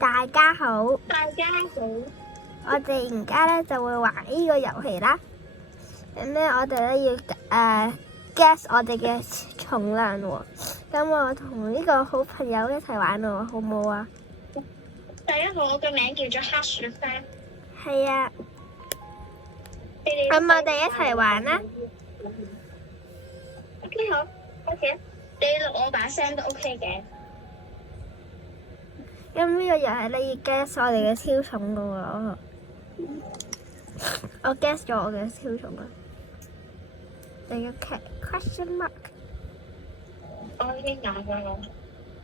大家好，大家好，我哋而家咧就會玩呢個遊戲啦。咁咧，我哋咧要guess 我哋嘅重量喎。咁我同呢個好朋友一齊玩喎，好唔好啊？大家好，我嘅名叫做黑雪花。係啊。咁我哋一齊玩啦。OK 好，OK。你錄我把聲都 OK 嘅。咁呢個遊戲咧要 guess 我哋嘅超重噶喎。我 guess 咗我嘅超重啦。你要 question mark。我已經有咗啦。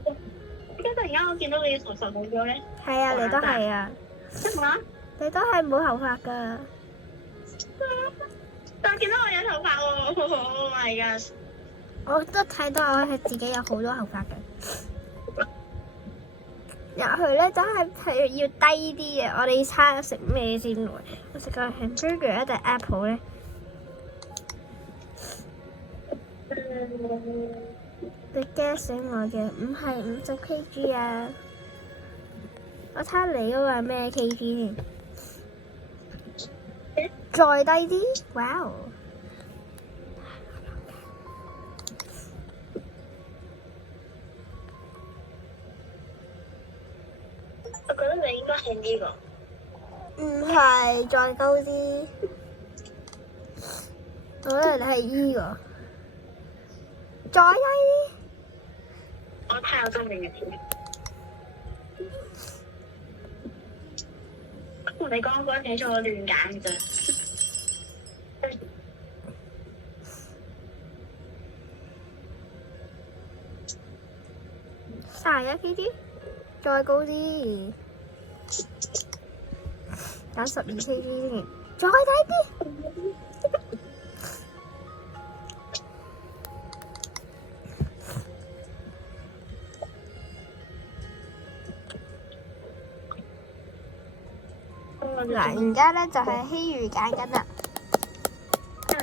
點解突然間我見到你嘅頭髮冇咗咧？係啊，你都係啊。乜話？你都係冇頭髮噶。但係見到我有頭髮喎！Oh my god！我都睇到我係自己有好多頭髮嘅。入去咧都係要低啲嘅。我哋猜食咩先來？我食個 hamburger 定 apple 咧？你 guess 醒我嘅，唔係50 kg 啊！我睇下你嗰個係咩 kg 先？再低啲，哇哦！我覺得你應該係呢個。唔係，再高啲。我覺得你係呢個，再低啲。我睇下真定嘅片。同你講嗰幾組我亂揀啫。31 kg，再高啲，揀12 kg 先，再低啲。嗱，而家咧就係希如揀緊啦。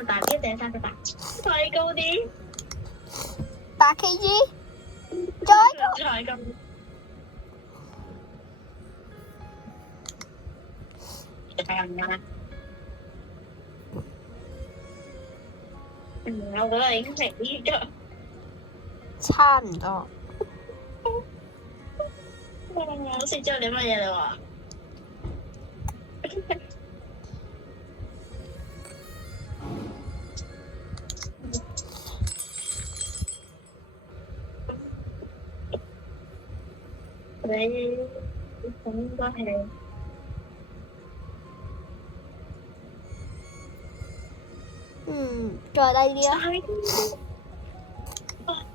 大啲定3個8？再高啲。8 kg，再高。再高。係啊，唔啱。我覺得已經係呢個。差唔多。我識咗你乜嘢啦喎？你應該係再低啲啊！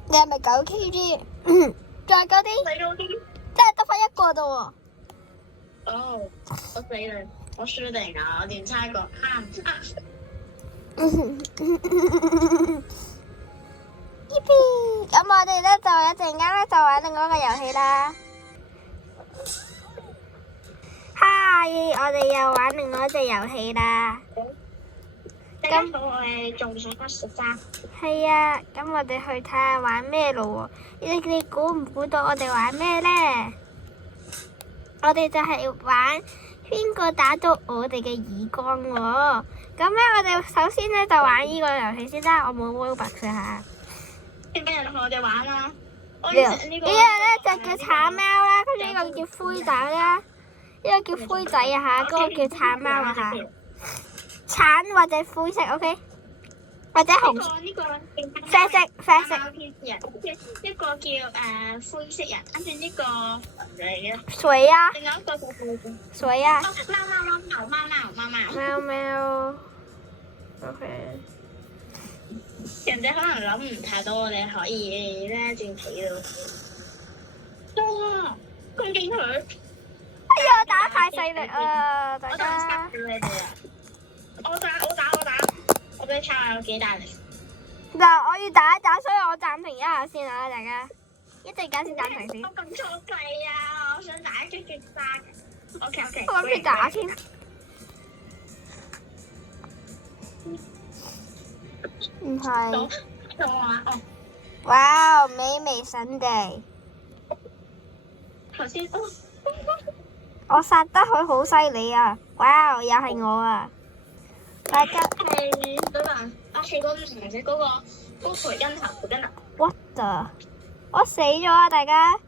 你係咪9 kg？再高啲，再高啲。真係得返一個啫喎！哦，我死啦！我輸定啊！我連猜過咁我哋咧就一陣間咧就玩另外一個遊戲啦。嗨，我哋又玩另外一隻遊戲啦。大家好，我係仲想黑雪花。係啊，咁我哋去睇下玩咩咯喎？你估唔估到我哋玩咩咧？我哋就係玩邊個打到我哋嘅耳光喎。咁咧，我哋首先咧就玩呢個遊戲先啦。我冇 Robux 下。邊個人同我哋玩啊？呢個咧就叫橙貓啦，跟住呢個叫灰仔啦，呢個叫灰仔啊嚇，嗰個叫橙貓啊嚇。橙或者灰色 ，OK， 或者紅色。呢個啡色，啡色。一個叫灰色人，跟住呢個嚟嘅。水啊！另外一個就係水啊！貓。貓貓。OK。人哋可能諗唔太到，我哋可以咧轉皮咯。哇！咁勁佢！哎呀，打太細力啊！大家。我打！我俾你睇下有幾大力。嗱，我要打一打，所以我暫停一下先啊，大家。一陣間先暫停先。我咁錯計啊！我想打一隻絕殺。OK。我諗住打先。唔係。哇！美味神地。頭先我殺得佢好犀利啊！哇，又係我啊！大家係嗰個係嗰個顏色嗰個培根頭培根頭。 what the？我死咗啊！大家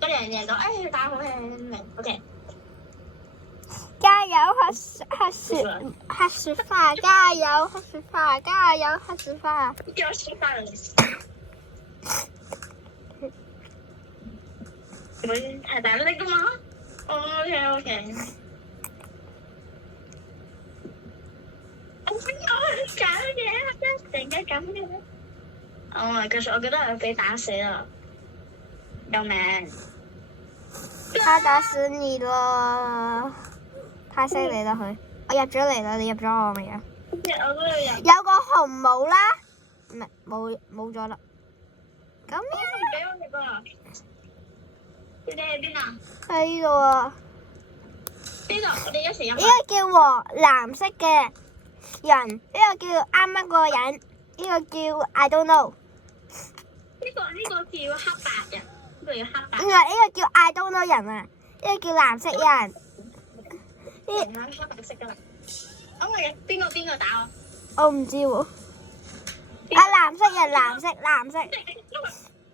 我贏到，誒打好輕，OK。加油黑雪花！加油黑雪花！加油黑雪花！叫雪花嚟。唔會太大力噶嘛？OK。我邊有去搞嘢？真係成日咁嘅。Oh my god！我覺得我被打死啦！救命！他打死你咯！太犀利啦佢！我入咗嚟啦，你入咗我未啊？我都有入。有個紅帽啦，唔係冇咗啦。咁樣唔俾我入啊！你哋喺邊啊？喺呢度啊！呢度我哋一齊飲。呢個叫藍色嘅人，呢個叫啱啱嗰個人，呢個叫 I don't know。呢個叫黑白人，呢個叫黑白。唔係呢個叫 I don't know 人啊，呢個叫藍色人。黑白色噶啦。我問你邊個打我？我唔知喎。啊，藍色人，藍色。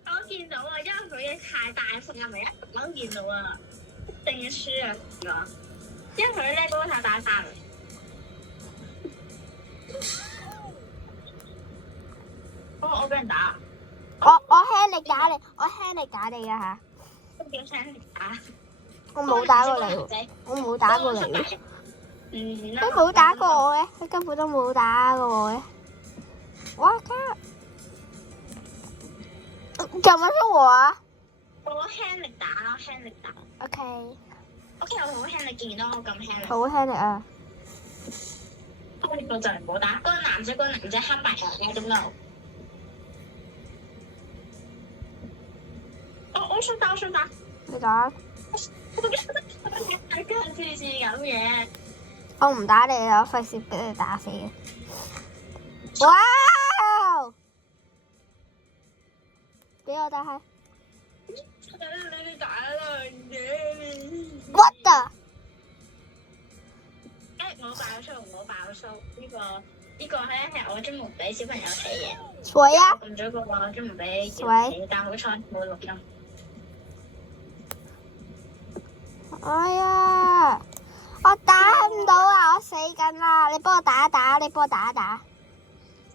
我見到啊，因為佢太大聲啊，咪一我都見到啊，一定要輸啊！因為佢咧嗰個太大聲。我俾人打。我輕力打你，我輕力打你噶吓。都叫聲打。我冇打過你喎，我冇打過你喎。都冇打過我嘅，佢根本都冇打過我嘅。哇靠！撳乜出我啊？我輕力打咯，輕力打。OK，我好輕力，見到我咁輕力。好輕力啊！我呢個就係冇打，嗰個男仔黑白人我點解？我想打。你打。係跟住似咁嘢。我唔打你啦，我費事俾你打死嘅。哇！俾我打下。你打啦嘢！What the？ 我爆粗！呢個咧係我專門俾小朋友睇嘅。誰啊？撳咗個專門俾小朋友睇，但好彩冇錄音。哎呀！我打唔到啊！我死緊啦！你幫我打一打，你幫我打一打。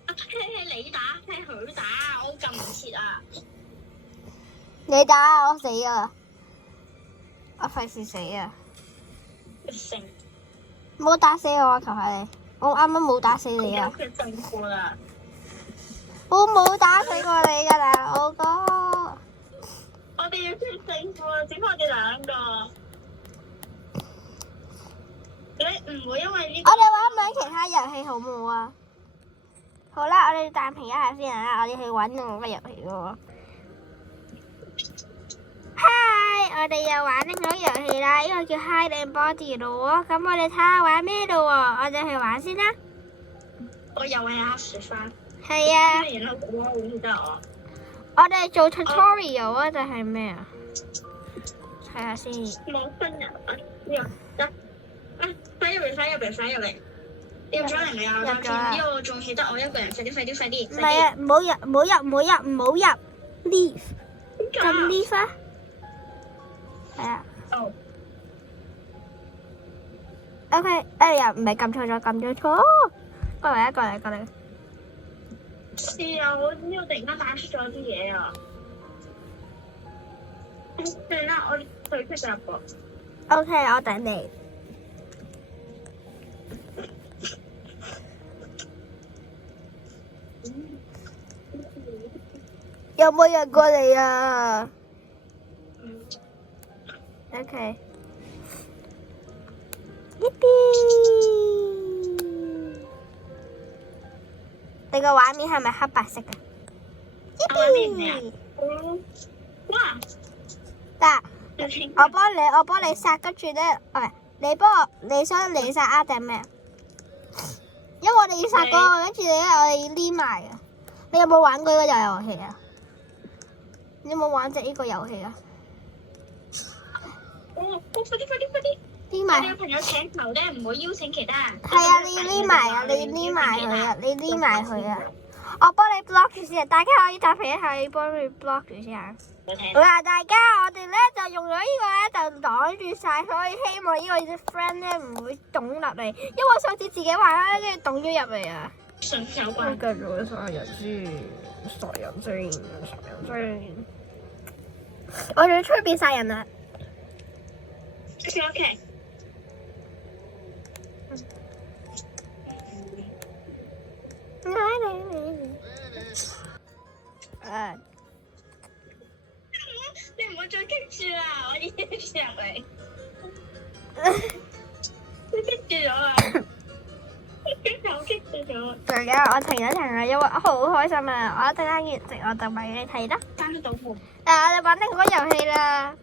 係你打，係佢打，我撳唔切啊！你打我死啊！我費事死啊！成冇打死我啊！求下你，我啱啱冇打死你啊！佢正負啦！我冇打死過你噶啦，我哥。我哋要決勝負啊！只不過我哋兩個。你唔會因為呢個？我哋玩唔玩其他遊戲好唔好啊？好啦，我哋暫停一下先啊！我哋去玩另外一個遊戲喎。Hi， 我哋又玩另外一個遊戲啦，呢個叫 Hide and Body 咯。咁我哋睇下玩咩咯喎？我哋去玩先啦。我又係黑雪花。係啊。然後我會記得我。我哋做 tutorial 啊，定係咩啊？睇下先。冇分人啊！呢個得。快入嚟！入咗嚟未啊？入咗。呢個仲記得我一個人，快啲！唔係啊，唔好入 ，leave。撳 leave 啊！係啊。哦。OK，又唔係撳錯咗，撳咗錯。過嚟。係啊！我呢度突然間打出咗啲嘢啊！算啦，我退出咗個。OK，我等你。有冇人過嚟啊？OK。呢邊。你個畫面係咪黑白色嘅？畫面哇！得，我幫你殺，跟住咧，唔係你想你殺啊定咩？因為我哋要殺嗰個，跟住咧我哋要黏埋嘅。你有冇玩過呢個遊戲啊？你有冇玩隻呢個遊戲啊？匿埋。你有朋友請求咧，唔好邀請其他人。係啊，你要匿埋啊！你匿埋佢啊！你匿埋佢啊！我幫你 block 住先，大家可以搭皮一下，要幫你 block 住先啊！嗱，大家我哋咧就用咗呢個咧就擋住晒，所以希望呢個啲 friend 咧唔會捅入嚟，因為我上次自己玩啦，跟住捅咗入嚟啊！順手關。繼續殺人先，殺人先，殺人先！我要出邊殺人啦！ OK。你唔好再棘住啦！我已經入嚟，棘住咗啦，又棘住咗。而家我停一停啊，因為好開心啊！我一陣間完食我就俾你睇啦。翻到鋪。我哋玩另一個遊戲啦。